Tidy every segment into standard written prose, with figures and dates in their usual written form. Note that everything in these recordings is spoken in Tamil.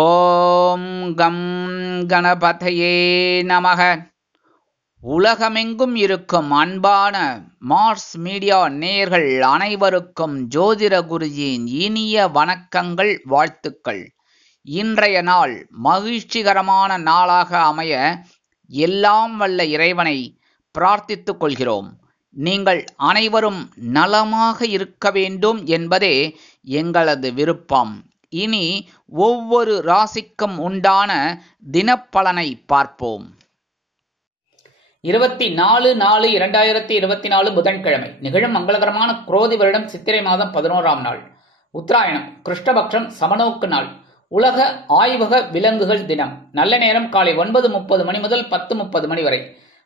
ஓம் கம் கணபதையே நமக. உலகமெங்கும் இருக்கும் அன்பான மார்ஸ் மீடியா நேயர்கள் அனைவருக்கும் ஜோதிட குருஜியின் இனிய வணக்கங்கள், வாழ்த்துக்கள். இன்றைய நாள் மகிழ்ச்சிகரமான நாளாக அமைய எல்லாம் வல்ல இறைவனை பிரார்த்தித்துக் கொள்கிறோம். நீங்கள் அனைவரும் நலமாக இருக்க வேண்டும் என்பதே எங்களது விருப்பம். இனி ஒவ்வொரு ராசிக்கும் உண்டான தினப்பலனை பார்ப்போம். 24/4/2024 புதன்கிழமை நிகழும் மங்களகரமான குரோதி வருடம் சித்திரை மாதம் 11ஆம் நாள், உத்தராயணம், கிருஷ்ணபக்ஷம், சமநோக்கு நாள், உலக ஆய்வக விலங்குகள் தினம். நல்ல நேரம் காலை 9:30 மணி முதல் 10:30 மணி வரை,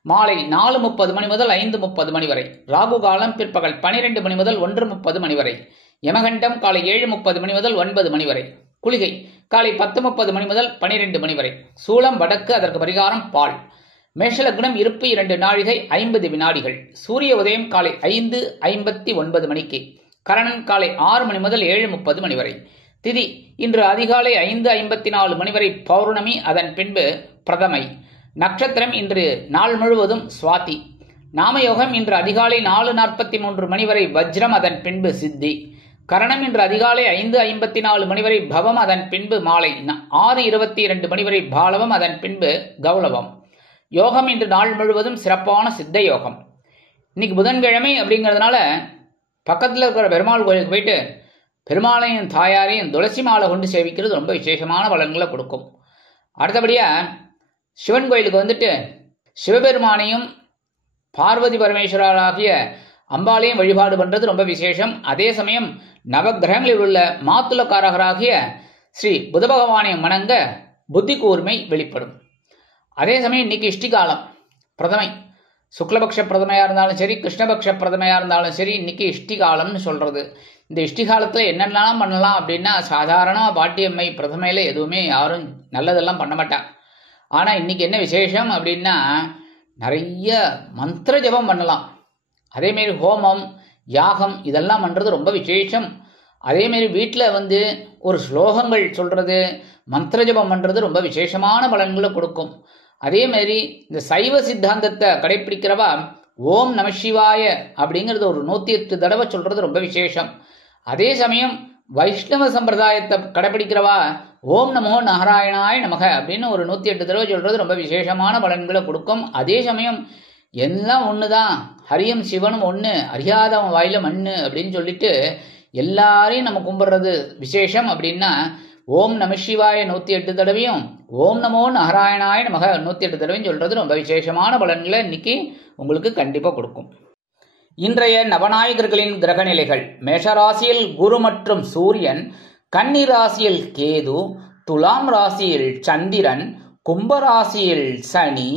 மாலை 4:30 மணி முதல் 5:30 மணி வரை. ராகு காலம் பிற்பகல் 12 மணி முதல் 1:30 மணி வரை. யமகண்டம் காலை 7:30 மணி முதல் 9 மணி வரை. குளிகை காலை 10:30 மணி முதல் 12 மணி வரை. சூலம் வடக்கு, அதற்கு பரிகாரம் பால். மேஷலக்னம் இருப்பு 2 நாழிகை 50 வினாடிகள். சூரிய உதயம் காலை 5:59 மணிக்கு. கரணன் காலை 6 மணி முதல் 7:30 மணி வரை. திதி இன்று அதிகாலை 5:54 மணி வரை பௌர்ணமி, அதன் பின்பு பிரதமை. நட்சத்திரம் இன்று நாள் முழுவதும் சுவாதி. நாமயோகம் இன்று அதிகாலை 4:43 மணி வரை வஜ்ரம், அதன் பின்பு சித்தி. கரணம் இன்று அதிகாலை 5:54 மணி வரை பவம், அதன் பின்பு மாலை 6:22 மணி வரை பாலவம், அதன் பின்பு கௌளவம். யோகம் இன்று நாள் முழுவதும் சிறப்பான சித்த யோகம். இன்னைக்கு புதன்கிழமை அப்படிங்கிறதுனால பக்கத்தில் இருக்கிற பெருமாள் கோயிலுக்கு போயிட்டு பெருமாளையும் தாயாரையும் துளசி மாலை கொண்டு சேவிக்கிறது ரொம்ப விசேஷமான பலன்களை கொடுக்கும். அடுத்தபடியாக சிவன் கோயிலுக்கு வந்துட்டு சிவபெருமானையும் பார்வதி பரமேஸ்வரராகிய அம்பாளையும் வழிபாடு பண்ணுறது ரொம்ப விசேஷம். அதே சமயம் நவகிரகங்களில் உள்ள மாத்துளக்காரகராகிய ஸ்ரீ புத பகவானையும் வணங்க புத்தி கூர்மை வெளிப்படும். அதே சமயம் இன்னைக்கு இஷ்டிகாலம் பிரதமை, சுக்லபக்ஷ பிரதமையாக இருந்தாலும் சரி, கிருஷ்ணபக்ஷ பிரதமையாக இருந்தாலும் சரி, இன்னைக்கு இஷ்டிகாலம்னு சொல்கிறது. இந்த இஷ்டிகாலத்தில் என்னென்னலாம் பண்ணலாம் அப்படின்னா, சாதாரணமாக பாட்டியம்மை பிரதமையில் எதுவுமே யாரும் நல்லதெல்லாம் பண்ண மாட்டான். ஆனால் இன்னைக்கு என்ன விசேஷம் அப்படின்னா, நிறைய மந்திர ஜபம் பண்ணலாம். அதேமாரி ஹோமம் யாகம் இதெல்லாம் பண்ணுறது ரொம்ப விசேஷம். அதேமாரி வீட்டில் ஒரு ஸ்லோகங்கள் சொல்கிறது, மந்திர ஜபம் பண்ணுறது ரொம்ப விசேஷமான பலன்களை கொடுக்கும். அதேமாரி இந்த சைவ சித்தாந்தத்தை கடைப்பிடிக்கிறவா ஓம் நம சிவாய அப்படிங்கிறது ஒரு 108 தடவை சொல்கிறது ரொம்ப விசேஷம். அதே சமயம் வைஷ்ணவ சம்பிரதாயத்தை கடைப்பிடிக்கிறவா ஓம் நமோ நாராயணாய நமக அப்படின்னு ஒரு 108 தடவை சொல்கிறது ரொம்ப விசேஷமான பலன்களை கொடுக்கும். அதே சமயம் எல்லாம் ஒன்று தான், ஹரியம் சிவனும் ஒன்று, அறியாதவன் வாயில மண்ணு அப்படின்னு சொல்லிட்டு எல்லாரையும் நம்ம கும்பிட்றது விசேஷம். அப்படின்னா ஓம் நம சிவாய 108 தடவையும், ஓம் நமோ நாராயணாய நமக 108 தடவையும் சொல்கிறது ரொம்ப விசேஷமான பலன்களை இன்னைக்கு உங்களுக்கு கண்டிப்பாக கொடுக்கும். இன்றைய நவநாயகர்களின் கிரக நிலைகள்: மேஷராசியில் குரு மற்றும் சூரியன், கன்னி ராசியில் கேது, துலாம் ராசியில் சந்திரன், கும்பராசியில் சனி,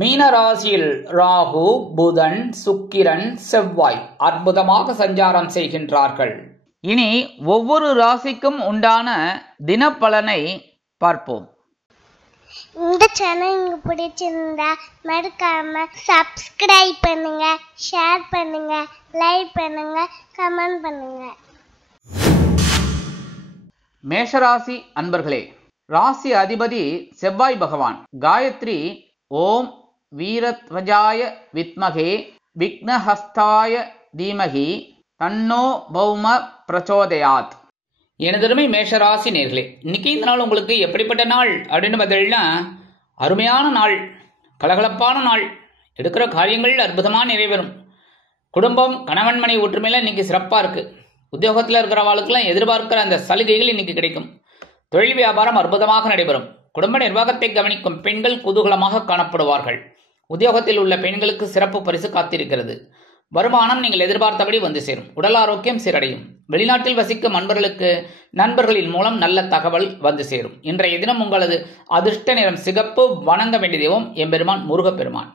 மீன ராசியில் ராகு, புதன், சுக்கிரன், செவ்வாய் அற்புதமாக சஞ்சாரம் செய்கின்றார்கள். இனி ஒவ்வொரு ராசிக்கும் உண்டான தினப்பலனை பார்ப்போம். இந்த சேனல் உங்களுக்கு பிடிச்சிருந்தா மறக்காம சப்ஸ்கிரைப் பண்ணுங்க, ஷேர் பண்ணுங்க, லைக் பண்ணுங்க, கமெண்ட் பண்ணுங்க. மேஷராசி அன்பர்களே, ராசி அதிபதி செவ்வாய் பகவான். காயத்ரி ஓம் வீரத்வஜாய வித்மகே விக்னஹஸ்தாய தீமகி தன்னோ பௌம பிரச்சோதயாத். எனதருமை மேஷராசி நேர்களே, இன்னைக்கு இந்த நாள் உங்களுக்கு எப்படிப்பட்ட நாள் அப்படின்னு பார்த்தீங்கன்னா, அருமையான நாள், கலகலப்பான நாள், எடுக்கிற காரியங்கள் அற்புதமாக நிறைவேறும். குடும்பம், கணவன் மனைவி ஒற்றுமையில் இன்னைக்கு சிறப்பாக இருக்குது. உத்தியோகத்தில் இருக்கிறவாளுக்கெல்லாம் எதிர்பார்க்கிற அந்த சலுகைகள் இன்னைக்கு கிடைக்கும். தொழில் வியாபாரம் அற்புதமாக நடைபெறும். குடும்ப நிர்வாகத்தை கவனிக்கும் பெண்கள் குதூகலமாக காணப்படுவார்கள். உத்தியோகத்தில் உள்ள பெண்களுக்கு சிறப்பு பரிசு காத்திருக்கிறது. வருமானம் நீங்கள் எதிர்பார்த்தபடி வந்து சேரும். உடல் ஆரோக்கியம் சீரடையும். வெளிநாட்டில் வசிக்கும் அன்பர்களுக்கு நண்பர்களின் மூலம் நல்ல தகவல் வந்து சேரும். இன்றைய தினம் உங்களது அதிர்ஷ்ட நிறம் சிகப்பு. வணங்க வேண்டிய தெய்வம் எம்பெருமான் முருகப்பெருமான்.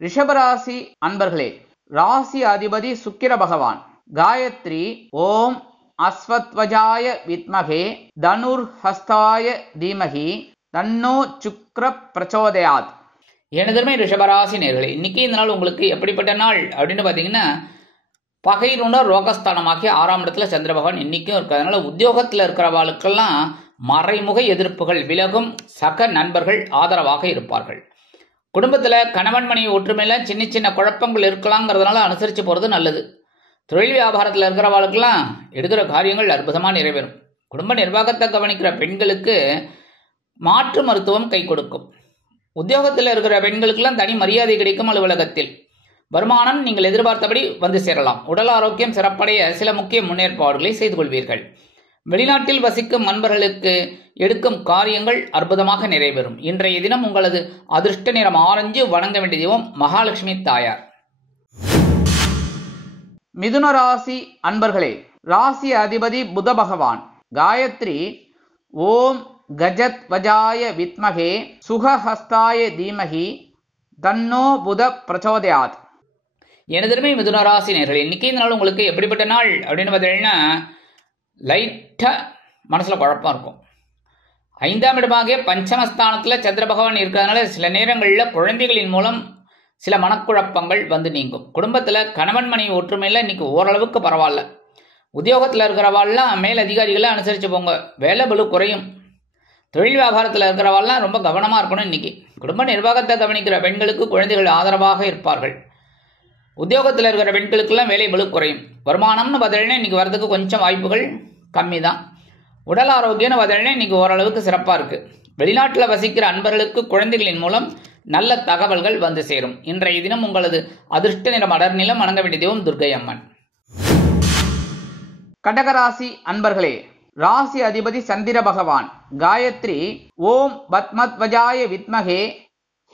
ரிஷபராசி அன்பர்களே, ராசி அதிபதி சுக்கிர பகவான். காயத்ரி ஓம் அஸ்வத்வஜாய வித்மகே தனுர் ஹஸ்தாய தீமகி தன்னோ சுக்ர பிரச்சோதயாத். எனதருமை ரிஷபராசி நேர்களே, இன்னைக்கு இந்த நாள் உங்களுக்கு எப்படிப்பட்ட நாள் அப்படின்னு பார்த்தீங்கன்னா, பகையினுடன் ரோகஸ்தானமாகிய 6ஆம் இடத்துல சந்திர பகவான் இன்னைக்கும் இருக்கிறதுனால உத்தியோகத்தில் இருக்கிறவாளுக்கெல்லாம் மறைமுக எதிர்ப்புகள் விலகும், சக நண்பர்கள் ஆதரவாக இருப்பார்கள். குடும்பத்தில் கணவன் மனைவி ஒற்றுமையில சின்ன சின்ன குழப்பங்கள் இருக்கலாங்கிறதுனால அனுசரித்து போகிறது நல்லது. தொழில் வியாபாரத்தில் இருக்கிறவாளுக்கெல்லாம் எடுக்கிற காரியங்கள் அற்புதமாக நிறைவேறும். குடும்ப நிர்வாகத்தை கவனிக்கிற பெண்களுக்கு மாற்று மருத்துவம் கை கொடுக்கும். உத்தியோகத்தில் இருக்கிற பெண்களுக்கெல்லாம் தனி மரியாதை கிடைக்கும். அலுவலகத்தில் வருமானம் நீங்கள் எதிர்பார்த்தபடி வந்து சேரலாம். உடல் ஆரோக்கியம் சிறப்படைய சில முக்கிய முன்னேற்பாடுகளை செய்து கொள்வீர்கள். வெளிநாட்டில் வசிக்கும் நண்பர்களுக்கு எடுக்கும் காரியங்கள் அற்புதமாக நிறைவேறும். இன்றைய தினம் உங்களது அதிர்ஷ்ட நிறம் ஆரஞ்சு. வணங்க வேண்டிய தெய்வம் மகாலட்சுமி தாயார். மிதுன ராசி அன்பர்களே, ராசி அதிபதி புத பகவான். காயத்ரி ஓம் கஜத் வஜாய வித்மகே சுகஹஸ்தாய தீமகி தன்னோ புத பிரச்சோதயாத். எனதுமே மிதுன ராசி நேயர்களே, இன்னைக்கு இந்த நாள் உங்களுக்கு எப்படிப்பட்ட நாள் அப்படின்னு பார்த்தீங்கன்னா, லைட்டாக மனசில் குழப்பம் இருக்கும். 5ஆம் இடமாக பஞ்சமஸ்தானத்தில் சந்திர பகவான் இருக்கிறதுனால சில நேரங்களில் குழந்தைகளின் மூலம் சில மனக்குழப்பங்கள் வந்து நீங்கும். குடும்பத்தில் கணவன் மனைவி ஒற்றுமையில் இன்னைக்கு ஓரளவுக்கு பரவாயில்ல. உத்தியோகத்தில் இருக்கிறவாள்லாம் மேல் அதிகாரிகளை அனுசரித்து போங்க, வேலை பளு குறையும். தொழில் வியாபாரத்தில் இருக்கிறவாள்லாம் ரொம்ப கவனமாக இருக்கணும். இன்னைக்கு குடும்ப நிர்வாகத்தை கவனிக்கிற பெண்களுக்கு குழந்தைகள் ஆதரவாக இருப்பார்கள். உத்தியோகத்தில் இருக்கிற பெண்களுக்கெல்லாம் வேலை பளு குறையும். வருமானம்னு பார்த்தீங்கன்னா இன்னைக்கு வரதுக்கு கொஞ்சம் வாய்ப்புகள் கம்மி தான். உடல் ஆரோக்கியம்னு பார்த்தீங்கன்னா இன்னைக்கு ஓரளவுக்கு சிறப்பாக இருக்குது. வெளிநாட்டில் வசிக்கிற அன்பர்களுக்கு குழந்தைகளின் மூலம் நல்ல தகவல்கள் வந்து சேரும். இன்றைய தினம் உங்களது அதிர்ஷ்ட நிறம் அடர் நிலம். வணங்க வேண்டிய தெய்வம் துர்க்கை அம்மன். கடகராசி அன்பர்களே, ராசி அதிபதி சந்திர பகவான். காயத்ரி ஓம் பத்மத்வஜாய வித்மகே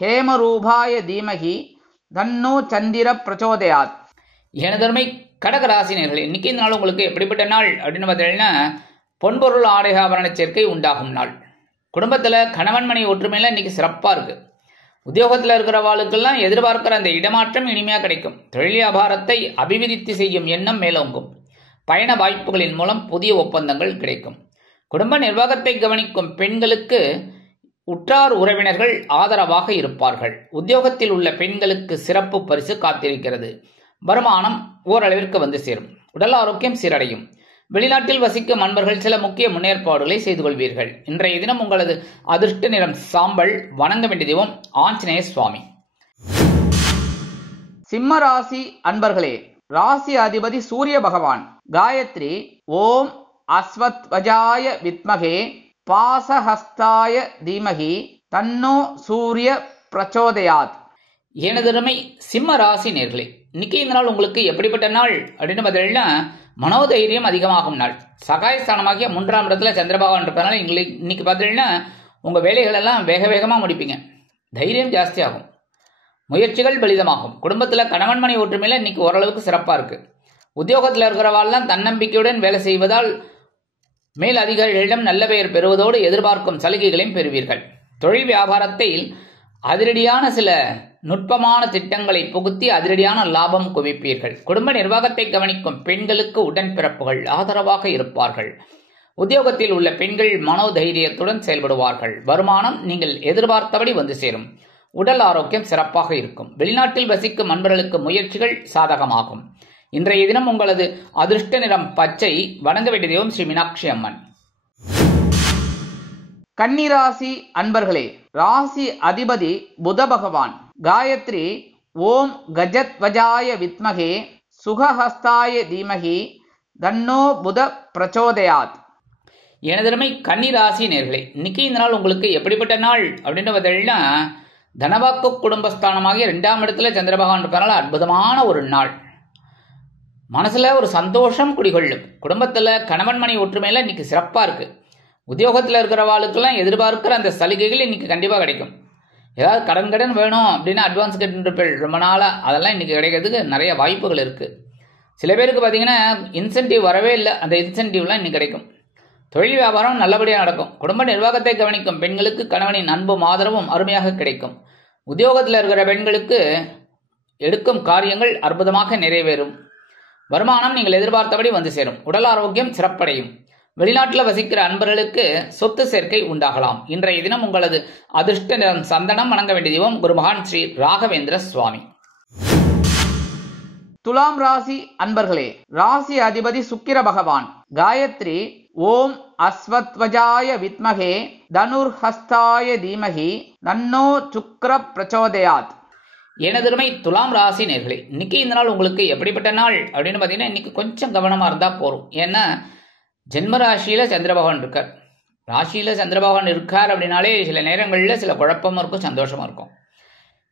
ஹேமரூபாய தீமகி தன்னோ சந்திர பிரச்சோதயாத். எனதருமை கடகராசினியர்களே, இன்னைக்கு இந்த நாள் உங்களுக்கு எப்படிப்பட்ட நாள் அப்படின்னு பார்த்தீங்கன்னா, பொன்பொருள் ஆடை ஆபரண சேர்க்கை உண்டாகும் நாள். குடும்பத்தில் கணவன் மனைவி ஒற்றுமையில் இன்னைக்கு சிறப்பாக இருக்குது. உத்தியோகத்தில் இருக்கிறவாளுக்கெல்லாம் எதிர்பார்க்கிற அந்த இடமாற்றம் இனிமையாக கிடைக்கும். தொழில் வியாபாரத்தை அபிவிருத்தி செய்யும் எண்ணம் மேலோங்கும். பயண வாய்ப்புகளின் மூலம் புதிய ஒப்பந்தங்கள் கிடைக்கும். குடும்ப நிர்வாகத்தை கவனிக்கும் பெண்களுக்கு உற்றார் உறவினர்கள் ஆதரவாக இருப்பார்கள். உத்தியோகத்தில் உள்ள பெண்களுக்கு சிறப்பு பரிசு காத்திருக்கிறது. வருமானம் ஓரளவிற்கு வந்து சேரும். உடல் ஆரோக்கியம் சீரடையும். வெளிநாட்டில் வசிக்கும் நண்பர்கள் சில முக்கிய முன்னேற்பாடுகளை செய்து கொள்வீர்கள். இன்றைய தினம் உங்களது அதிர்ஷ்ட நிறம் சாம்பல். வணங்க வேண்டிய தெய்வம் ஆஞ்சநேய சுவாமி. சிம்ம ராசி அன்பர்களே, ராசி அதிபதி சூரிய பகவான். காயத்ரி ஓம் அஸ்வத்வஜாய வித்மகே பாசஹஸ்தாய தீமகி தன்னோ சூரிய பிரச்சோதயாத். எனதருமை சிம்ம ராசி நேர்களே, இன்னைக்கு இந்த நாள் உங்களுக்கு எப்படிப்பட்ட நாள் அப்படின்னு பார்த்தீங்கன்னா, மனோதைரியம் அதிகமாகும் நாள். சகாயஸ்தானமாகிய 3ஆம் இடத்துல சந்திரபகவான் இருக்கிறதுனால இன்னைக்கு பார்த்தீங்கன்னா உங்கள் வேலைகள் எல்லாம் வேக வேகமாக முடிப்பீங்க. தைரியம் ஜாஸ்தியாகும். முயற்சிகள் பலிதமாகும். குடும்பத்தில் கணவன் மனைவி ஒற்றுமையில் இன்னைக்கு ஓரளவுக்கு சிறப்பாக இருக்குது. உத்தியோகத்தில் இருக்கிறவாள்லாம் தன்னம்பிக்கையுடன் வேலை செய்வதால் மேல் அதிகாரிகளிடம் நல்ல பெயர் பெறுவதோடு எதிர்பார்க்கும் சலுகைகளையும் பெறுவீர்கள். தொழில் வியாபாரத்தில் அதிரடியான சில நுட்பமான திட்டங்களை புகுத்தி அதிரடியான லாபம் குவிப்பீர்கள். குடும்ப நிர்வாகத்தை கவனிக்கும் பெண்களுக்கு உடன்பிறப்புகள் ஆதரவாக இருப்பார்கள். உத்தியோகத்தில் உள்ள பெண்கள் மனோதைரியத்துடன் செயல்படுவார்கள். வருமானம் நீங்கள் எதிர்பார்த்தபடி வந்து சேரும். உடல் ஆரோக்கியம் சிறப்பாக இருக்கும். வெளிநாட்டில் வசிக்கும் நண்பர்களுக்கு முயற்சிகள் சாதகமாகும். இன்றைய தினம் உங்களது அதிர்ஷ்ட நிறம் பச்சை. வணங்க வேண்டிய தெய்வம் ஸ்ரீ மீனாட்சி அம்மன். கன்னிராசி அன்பர்களே, ராசி அதிபதி புத பகவான். காயத்ரி ஓம் கஜத்வஜாய வித்மகே சுகஹஸ்தாய தீமகி தன்னோ புத பிரச்சோதயாத். எனதருமை கன்னிராசி நேர்களே, இன்னைக்கு இந்த நாள் உங்களுக்கு எப்படிப்பட்ட நாள் அப்படின்னு பார்த்தீங்கன்னா, தனவாக்கு குடும்பஸ்தானமாகிய 2ஆம் இடத்துல சந்திர பகவான் இருக்கிறனால அற்புதமான ஒரு நாள். மனசுல ஒரு சந்தோஷம் குடிகொள்ளும். குடும்பத்தில் கணவன் மனைவி ஒற்றுமையில இன்னைக்கு சிறப்பாக இருக்கு. உத்தியோகத்தில் இருக்கிறவாளுக்கெல்லாம் எதிர்பார்க்கிற அந்த சலுகைகள் இன்னைக்கு கண்டிப்பாக கிடைக்கும். ஏதாவது கடன் வேணும் அப்படின்னா அட்வான்ஸ் கேட்டுருப்பேன் ரொம்ப நாளாக, அதெல்லாம் இன்னைக்கு கிடைக்கிறதுக்கு நிறைய வாய்ப்புகள் இருக்குது. சில பேருக்கு பார்த்தீங்கன்னா இன்சென்டிவ் வரவே இல்லை, அந்த இன்சென்டிவ்லாம் இன்னைக்கு கிடைக்கும். தொழில் வியாபாரம் நல்லபடியாக நடக்கும். குடும்ப நிர்வாகத்தை கவனிக்கும் பெண்களுக்கு கணவனின் அன்பும் ஆதரவும் அருமையாக கிடைக்கும். உத்தியோகத்தில் இருக்கிற பெண்களுக்கு எடுக்கும் காரியங்கள் அற்புதமாக நிறைவேறும். வருமானம் நீங்கள் எதிர்பார்த்தபடி வந்து சேரும். உடல் ஆரோக்கியம் சிறப்படையும். வெளிநாட்டில் வசிக்கிற அன்பர்களுக்கு சொத்து சேர்க்கை உண்டாகலாம். இன்றைய தினம் உங்களது அதிர்ஷ்ட நிறம் சந்தனம். வணங்க வேண்டிய தெய்வம் குரு மகான் ஸ்ரீ ராகவேந்திர சுவாமி. துலாம் ராசி அன்பர்களே, ராசி அதிபதி சுக்கிர பகவான். காயத்ரி ஓம் அஸ்வத்வஜாய வித்மகே தனுர்ஹஸ்தாய தீமகி தன்னோ சுக்ர பிரச்சோதயாத். எனதருமை துலாம் ராசி நேர்களே, இன்னைக்கு இந்த நாள் உங்களுக்கு எப்படிப்பட்ட நாள் அப்படின்னு பார்த்தீங்கன்னா, இன்னைக்கு கொஞ்சம் கவனமாக இருந்தால் போகும். ஏன்னா ஜென்ம ராசியில் சந்திர பகவான் இருக்கார். ராசியில் சந்திர பகவான் இருக்கார் அப்படின்னாலே சில நேரங்களில் சில குழப்பமும் இருக்கும், சந்தோஷமாக இருக்கும்.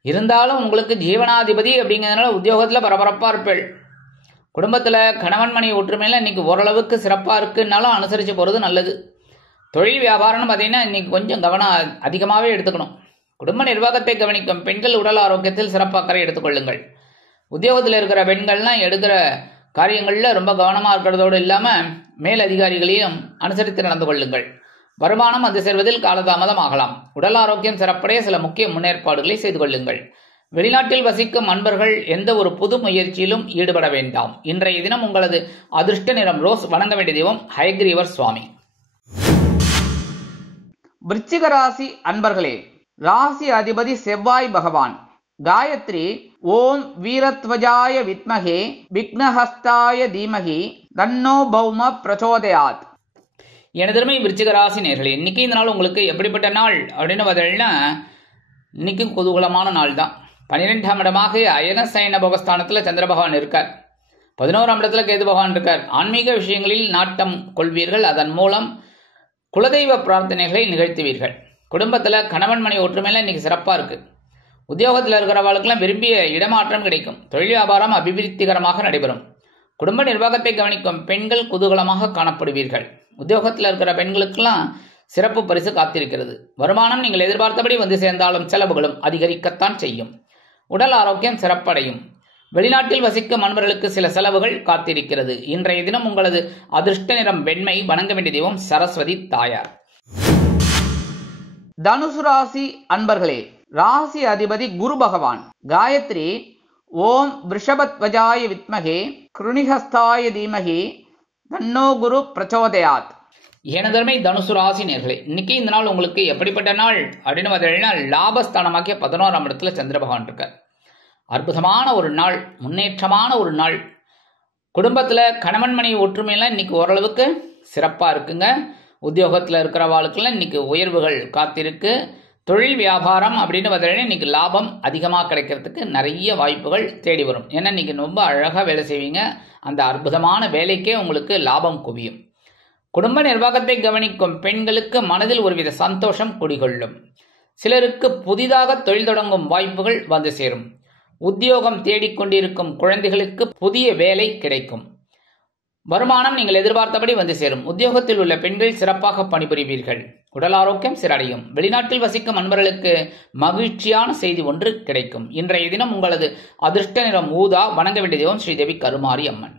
இருந்தாலும் உங்களுக்கு ஜீவனாதிபதி அப்படிங்கிறதுனால உத்தியோகத்தில் பரபரப்பாக இருப்பேள். குடும்பத்தில் கணவன் மனைவி ஒற்றுமையில் இன்னைக்கு ஓரளவுக்கு சிறப்பாக இருக்குன்னாலும் அனுசரித்து போகிறது நல்லது. தொழில் வியாபாரம்னு பார்த்தீங்கன்னா இன்னைக்கு கொஞ்சம் கவனம் அதிகமாகவே எடுத்துக்கணும். குடும்ப நிர்வாகத்தை கவனிக்கும் பெண்கள் உடல் ஆரோக்கியத்தில் சிறப்பாக எடுத்துக்கொள்ளுங்கள். உத்தியோகத்தில் இருக்கிற பெண்கள்லாம் எடுக்கிற காரியங்களில் ரொம்ப கவனமாக இருக்கிறதோடு இல்லாமல் மேல் அதிகாரிகளையும் அனுசரித்து நடந்து கொள்ளுங்கள். வருமானம் வந்து சேர்வதில் காலதாமதம் ஆகலாம். உடல் ஆரோக்கியம் சிறப்படைய சில முக்கிய முன்னேற்பாடுகளை செய்து கொள்ளுங்கள். வெளிநாட்டில் வசிக்கும் அன்பர்கள் எந்த ஒரு புது முயற்சியிலும் ஈடுபட வேண்டாம். இன்றைய தினம் உங்களது அதிர்ஷ்ட நிறம் ரோஸ். வணங்க வேண்டிய தெய்வம் ஹயக்ரீவர் சுவாமி. விருச்சிக ராசி அன்பர்களே, ராசி அதிபதி செவ்வாய் பகவான். காயத்ரி ஓம் வீரத்வஜாய வித்மகே விக்னஹஸ்தாய தீமகி தன்னோ பௌம பிரச்சோதயாத். எனதருமை விருச்சிக ராசி நேர்களே, இன்னைக்கு இந்த நாள் உங்களுக்கு எப்படிப்பட்ட நாள் அப்படின்னு பார்த்தீங்கன்னா, இன்னைக்கும் குதூகலமான நாள் தான். 12ஆம் இடமாக அயன சயன போகஸ்தானத்தில் சந்திர பகவான் இருக்கார். 11ஆம் இடத்துல கேது பகவான் இருக்கார். ஆன்மீக விஷயங்களில் நாட்டம் கொள்வீர்கள். அதன் மூலம் குலதெய்வ பிரார்த்தனைகளை நிகழ்த்துவீர்கள். குடும்பத்தில் கணவன் மனைவி ஒற்றுமையில இன்னைக்கு சிறப்பாக இருக்கு. உத்தியோகத்தில் இருக்கிறவர்களுக்கெல்லாம் விரும்பிய இடமாற்றம் கிடைக்கும். தொழில் வியாபாரம் அபிவிருத்திகரமாக நடைபெறும். குடும்ப நிர்வாகத்தை கவனிக்கும் பெண்கள் குதூகலமாக காணப்படுவீர்கள். உத்தியோகத்தில் இருக்கிற பெண்களுக்கெல்லாம் சிறப்பு பரிசு காத்திருக்கிறது. வருமானம் நீங்கள் எதிர்பார்த்தபடி வந்து சேர்ந்தாலும் செலவுகளும் அதிகரிக்கத்தான் செய்யும். உடல் ஆரோக்கியம் சிறப்படையும். வெளிநாட்டில் வசிக்கும் அன்பர்களுக்கு சில செலவுகள் காத்திருக்கிறது. இன்றைய தினம் உங்களது அதிர்ஷ்ட நிறம் வெண்மை. வணங்க வேண்டிய தெய்வம் சரஸ்வதி தாயார். தனுசு ராசி அன்பர்களே, ராசி அதிபதி குரு பகவான். காயத்ரி ஓம் ரிஷபத்வஜாய வித்மகே கிருணிஹஸ்தாய தீமகி தன்னோ குரு பிரச்சோதயாத். எனதருமை தனுசு ராசி நேர்களே, இன்னைக்கு இந்த நாள் உங்களுக்கு எப்படிப்பட்ட நாள் அப்படின்னு பார்த்தீங்கன்னா, லாபஸ்தானமாக்கிய 11ஆம் இடத்துல சந்திர பகவான் இருக்கார். அற்புதமான ஒரு நாள், முன்னேற்றமான ஒரு நாள். குடும்பத்தில் கணவன் மனைவி ஒற்றுமையெல்லாம் இன்னைக்கு ஓரளவுக்கு சிறப்பாக இருக்குங்க. உத்தியோகத்தில் இருக்கிறவாளுக்கெல்லாம் இன்னைக்கு உயர்வுகள் காத்திருக்கு. தொழில் வியாபாரம் அப்படின்னு பார்த்தீங்கன்னா இன்னைக்கு லாபம் அதிகமாக கிடைக்கிறதுக்கு நிறைய வாய்ப்புகள் தேடி வரும். ஏன்னா இன்னைக்கு ரொம்ப அழகாக வேலை செய்வீங்க. அந்த அற்புதமான வேலைக்கே உங்களுக்கு லாபம் குவியும். குடும்ப நிர்வாகத்தை கவனிக்கும் பெண்களுக்கு மனதில் ஒருவித சந்தோஷம் குடிகொள்ளும். சிலருக்கு புதிதாக தொழில் தொடங்கும் வாய்ப்புகள் வந்து சேரும். உத்தியோகம் தேடிக்கொண்டிருக்கும் குழந்தைகளுக்கு புதிய வேலை கிடைக்கும். வருமானம் நீங்கள் எதிர்பார்த்தபடி வந்து சேரும். உத்தியோகத்தில் உள்ள பெண்கள் சிறப்பாக பணிபுரிவீர்கள். உடல் ஆரோக்கியம் சிறடையும். வெளிநாட்டில் வசிக்கும் அன்பர்களுக்கு மகிழ்ச்சியான செய்தி ஒன்று கிடைக்கும். இன்றைய தினம் உங்களது அதிர்ஷ்ட நிறம் ஊதா. வணங்க வேண்டிய தெய்வம் ஸ்ரீதேவி கருமாரி அம்மன்.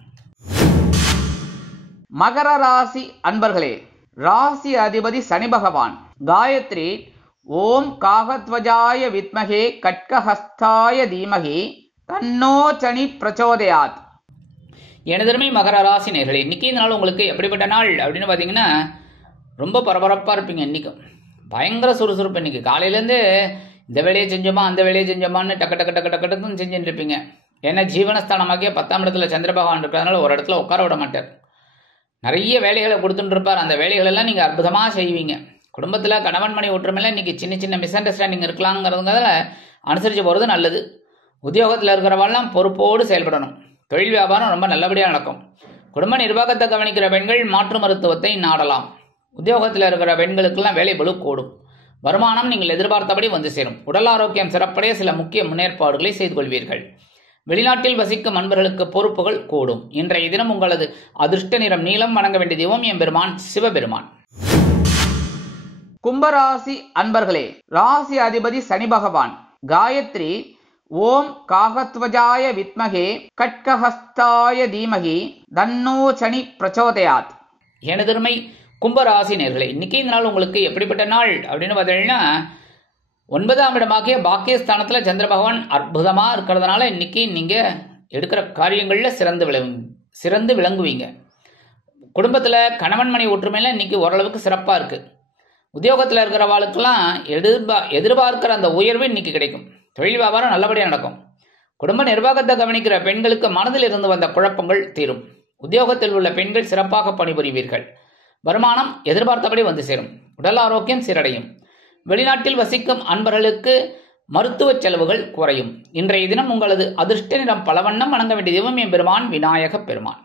மகர ராசி அன்பர்களே, ராசி அதிபதி சனி பகவான். காயத்ரி ஓம் காகத்வஜாய வித்மகே கட்கஹஸ்தாய தீமகி தன்னோ சனி பிரச்சோதயாத். எனதருமை மகர ராசி நேர்களே, இன்னைக்கு இந்த நாள் உங்களுக்கு எப்படிப்பட்ட நாள் அப்படின்னு பார்த்தீங்கன்னா, ரொம்ப பரபரப்பாக இருப்பீங்க. இன்றைக்கும் பயங்கர சுறுசுறுப்பு. இன்றைக்கி காலையிலேருந்து இந்த வேலையை செஞ்சோமா அந்த வேலையை செஞ்சோமான்னு டக்கு டக்கு டக்கு டக்குன்னு செஞ்சுட்டு இருப்பீங்க. ஏன்னா ஜீவனஸ்தானமாகிய 10ஆம் இடத்துல சந்திர பகவான் இருக்கிறதுனால ஒரு இடத்துல உட்கார விட மாட்டார். நிறைய வேலைகளை கொடுத்துட்டு இருப்பார். அந்த வேலைகளெல்லாம் நீங்கள் அற்புதமாக செய்வீங்க. குடும்பத்தில் கணவன் மனைவி ஒற்றுமையில் இன்றைக்கி சின்ன சின்ன மிஸ் அண்டர்ஸ்டாண்டிங் இருக்கலாங்கிறதுனால அனுசரித்து போகிறது நல்லது. உத்தியோகத்தில் இருக்கிறவெல்லாம் பொறுப்போடு செயல்படணும். தொழில் வியாபாரம் ரொம்ப நல்லபடியாக நடக்கும். குடும்ப நிர்வாகத்தை கவனிக்கிற பெண்கள் மாற்று மருத்துவத்தை நாடலாம். உத்தியோகத்தில் இருக்கிற பெண்களுக்கெல்லாம் வேலை பளு கூடும். வருமானம் நீங்கள் எதிர்பார்த்தபடி வந்து சேரும். உடல் ஆரோக்கியம் சிறப்படைய சில முக்கிய முன்னேற்பாடுகளை செய்து கொள்வீர்கள். வெளிநாட்டில் வசிக்கும் அன்பர்களுக்கு பொறுப்புகள் கூடும். இன்றைய தினம் உங்களது அதிர்ஷ்ட நிறம் நீலம். வணங்க வேண்டிய தெய்வம் எம்பெருமான் சிவபெருமான். கும்பராசி அன்பர்களே, ராசி அதிபதி சனி பகவான். காயத்ரி ஓம் காகத்வஜாய வித்மகே கட்கஹஸ்தாய தீமகி தன்னோ சனி பிரச்சோதயாத். எனதருமை கும்பராசி நேர்களே, இன்னைக்கு இந்த நாள் உங்களுக்கு எப்படிப்பட்ட நாள் அப்படின்னு பார்த்தீங்கன்னா, 9ஆம் இடமாகிய பாக்கியஸ்தானத்தில் சந்திர பகவான் அற்புதமாக இருக்கிறதுனால இன்னைக்கு நீங்கள் எடுக்கிற காரியங்களில் சிறந்து விளங்குவீங்க. குடும்பத்தில் கணவன் மனைவி ஒற்றுமையில் இன்னைக்கு ஓரளவுக்கு சிறப்பாக இருக்குது. உத்தியோகத்தில் இருக்கிறவாளுக்கெல்லாம் எதிர்பார்க்கிற அந்த உயர்வு இன்னைக்கு கிடைக்கும். தொழில் வியாபாரம் நல்லபடியாக நடக்கும். குடும்ப நிர்வாகத்தை கவனிக்கிற பெண்களுக்கு மனதில் இருந்து வந்த குழப்பங்கள் தீரும். உத்தியோகத்தில் உள்ள பெண்கள் சிறப்பாக பணிபுரிவீர்கள். வருமானம் எதிர்பார்த்தபடி வந்து சேரும். உடல் ஆரோக்கியம் சீரடையும். வெளிநாட்டில் வசிக்கும் அன்பர்களுக்கு மருத்துவ செலவுகள் குறையும். இன்றைய தினம் உங்களது அதிர்ஷ்ட நிறம் பலவண்ணம். வணங்க வேண்டிய தெய்வம் எம்பெருமான் விநாயக பெருமான்.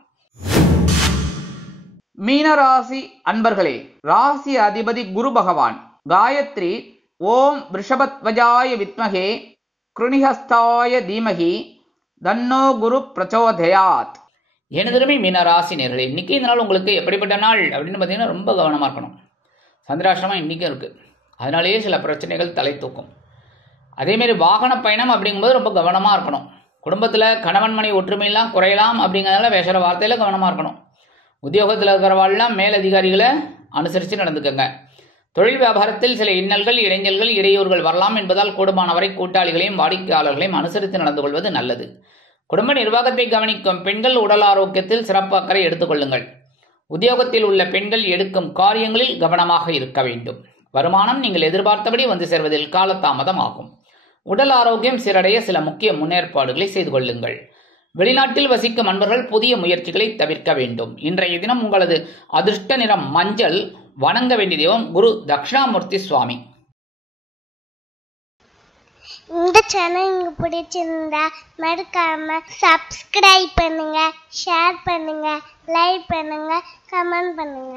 மீனராசி அன்பர்களே, ராசி அதிபதி குரு பகவான். காயத்ரி ஓம் ரிஷபத்வஜாய வித்மகே கிருணிஹஸ்தாய தீமகி தன்னோ குரு பிரச்சோதயாத். எனதுமே மீனராசி நேர்களே, இன்னைக்கு இந்த நாள் உங்களுக்கு எப்படிப்பட்ட நாள் அப்படின்னு பார்த்தீங்கன்னா ரொம்ப கவனமாக இருக்கணும். சந்திராஷ்டமம் இன்றைக்கும் இருக்குது. அதனாலேயே சில பிரச்சனைகள் தலை தூக்கும். அதேமாரி வாகன பயணம் அப்படிங்கும்போது ரொம்ப கவனமாக இருக்கணும். குடும்பத்தில் கணவன் மனைவி ஒற்றுமையெல்லாம் குறையலாம் அப்படிங்கிறதால பேசுகிற வார்த்தையில் கவனமாக இருக்கணும். உத்தியோகத்தில் இருக்கிறவாள்லாம் மேலதிகாரிகளை அனுசரித்து நடந்துக்கங்க. தொழில் வியாபாரத்தில் சில இன்னல்கள் இடைஞ்சல்கள் இடையூறுகள் வரலாம் என்பதால் கூடுமானவரை கூட்டாளிகளையும் வாடிக்கையாளர்களையும் அனுசரித்து நடந்து கொள்வது நல்லது. குடும்ப நிர்வாகத்தை கவனிக்கும் பெண்கள் உடல் ஆரோக்கியத்தில் சிறப்பு அக்கறை எடுத்துக்கொள்ளுங்கள். உத்தியோகத்தில் உள்ள பெண்கள் எடுக்கும் காரியங்களில் கவனமாக இருக்க வேண்டும். வருமானம் நீங்கள் எதிர்பார்த்தபடி வந்து சேர்வதில் காலதாமதம் ஆகும். உடல் ஆரோக்கியம் சீரடைய சில முக்கிய முன்னேற்பாடுகளை செய்து கொள்ளுங்கள். வெளிநாட்டில் வசிக்கும் அன்பர்கள் புதிய முயற்சிகளை தவிர்க்க வேண்டும். இன்றைய தினம் உங்களது அதிர்ஷ்ட நிறம் மஞ்சள். வணங்க வேண்டிய தெய்வம் குரு தட்சிணாமூர்த்தி சுவாமி. இந்த சேனல் உங்களுக்கு பிடிச்சிருந்தா மறக்காம சப்ஸ்கிரைப் பண்ணுங்க, ஷேர் பண்ணுங்க, லைக் பண்ணுங்க, கமெண்ட் பண்ணுங்க.